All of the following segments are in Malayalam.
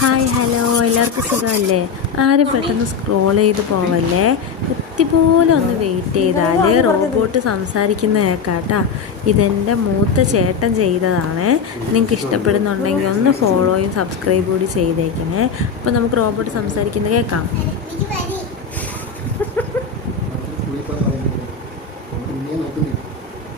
ഹായ് ഹലോ എല്ലാവർക്കും സുഖമല്ലേ? ആരും പെട്ടെന്ന് സ്ക്രോൾ ചെയ്ത് പോവല്ലേ. എത്തിപോലെ ഒന്ന് വെയിറ്റ് ചെയ്താൽ റോബോട്ട് സംസാരിക്കുന്ന കേൾക്കാട്ടാ. ഇതെൻ്റെ മൂത്ത ചേട്ടൻ ചെയ്തതാണ്. നിങ്ങൾക്ക് ഇഷ്ടപ്പെടുന്നുണ്ടെങ്കിൽ ഒന്ന് ഫോളോയും സബ്സ്ക്രൈബ് കൂടി ചെയ്തേക്കണേ. അപ്പോൾ നമുക്ക് റോബോട്ട് സംസാരിക്കുന്നത് കേൾക്കാം.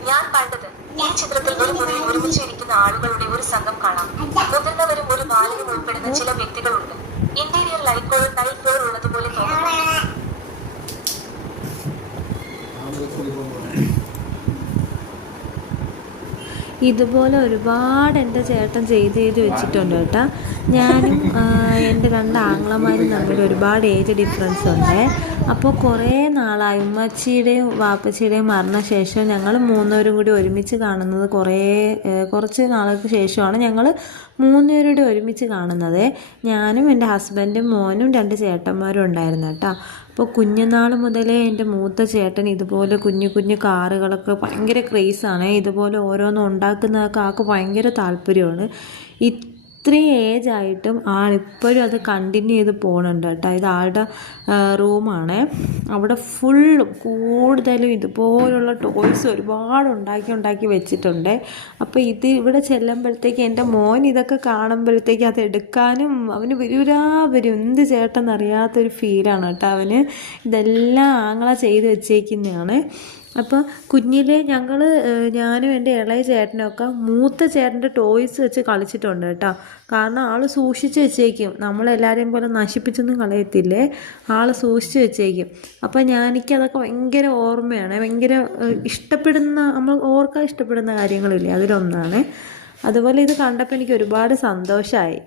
ഞാൻ കണ്ടത് ഈ ചിത്രത്തിൽ ഒരു മുറിയിൽ ഒരുമിച്ചിരിക്കുന്ന ആളുകളുടെ ഒരു സംഘം കാണാം. മുതിർന്നവരും ഒരു ബാലനും ഉൾപ്പെടുന്ന ചില വ്യക്തികളുണ്ട്. ഇന്റീരിയർ ലൈറ്റുകൾ ടൈൽ ഫ്ലോർ ഉള്ളതുപോലെ തോന്നുന്നു. ഇതുപോലെ ഒരുപാട് എൻ്റെ ചേട്ടൻ ചെയ്ത് വെച്ചിട്ടുണ്ട് കേട്ടോ. ഞാനും എൻ്റെ രണ്ട് ആങ്ങളമാരും തമ്മിൽ ഒരുപാട് ഏജ് ഡിഫറൻസ് ഉണ്ട്. അപ്പോൾ കുറേ നാളായി ഉമ്മച്ചിയുടെയും വാപ്പച്ചിയുടെയും മരണശേഷം ഞങ്ങൾ മൂന്നുപേരും കൂടി ഒരുമിച്ച് കാണുന്നത്. കുറച്ച് നാൾക്ക് ശേഷമാണ് ഞങ്ങൾ മൂന്നുപേരുടെ ഒരുമിച്ച് കാണുന്നത്. ഞാനും എൻ്റെ ഹസ്ബൻഡും മോനും രണ്ട് ചേട്ടന്മാരും ഉണ്ടായിരുന്നു കേട്ടോ. അപ്പോൾ കുഞ്ഞുനാൾ മുതലേ എൻ്റെ മൂത്ത ചേട്ടൻ ഇതുപോലെ കുഞ്ഞു കുഞ്ഞു കാറുകളൊക്കെ ഭയങ്കര ക്രേസാണ്. ഇതുപോലെ ഓരോന്നും ഉണ്ടാക്കുന്നതൊക്കെ ആൾക്ക് ഭയങ്കര താല്പര്യമാണ്. ഇത്രയും ഏജായിട്ടും ആളിപ്പോഴും അത് കണ്ടിന്യൂ ചെയ്ത് പോകുന്നുണ്ട് കേട്ടോ. ഇത് ആളുടെ റൂമാണ്. അവിടെ ഫുള്ളും കൂടുതലും ഇതുപോലുള്ള ടോയ്സ് ഒരുപാട് ഉണ്ടാക്കി വെച്ചിട്ടുണ്ട്. അപ്പോൾ ഇവിടെ ചെല്ലുമ്പോഴത്തേക്ക് എൻ്റെ മോൻ ഇതൊക്കെ കാണുമ്പോഴത്തേക്ക് അത് എടുക്കാനും അവന് വരും എന്ത് ചേട്ടനറിയാത്തൊരു ഫീലാണ് കേട്ടോ അവന്. ഇതെല്ലാം ആങ്ങള ചെയ്ത് വെച്ചേക്കുന്നതാണ്. അപ്പോൾ കുഞ്ഞിലെ ഞാനും എൻ്റെ ഇളയ ചേട്ടനൊക്കെ മൂത്ത ചേട്ടൻ്റെ ടോയ്സ് വെച്ച് കളിച്ചിട്ടുണ്ട് കേട്ടോ. കാരണം ആൾ സൂക്ഷിച്ച് വെച്ചേക്കും. നമ്മളെല്ലാവരെയും പോലെ നശിപ്പിച്ചൊന്നും കളയത്തില്ലേ, ആൾ സൂക്ഷിച്ച് വെച്ചേക്കും. അപ്പോൾ എനിക്കതൊക്കെ ഭയങ്കര ഓർമ്മയാണ്. ഭയങ്കര ഇഷ്ടപ്പെടുന്ന, നമ്മൾ ഓർക്കാൻ ഇഷ്ടപ്പെടുന്ന കാര്യങ്ങളില്ലേ, അതിലൊന്നാണ്. അതുപോലെ ഇത് കണ്ടപ്പോൾ എനിക്ക് ഒരുപാട് സന്തോഷമായി.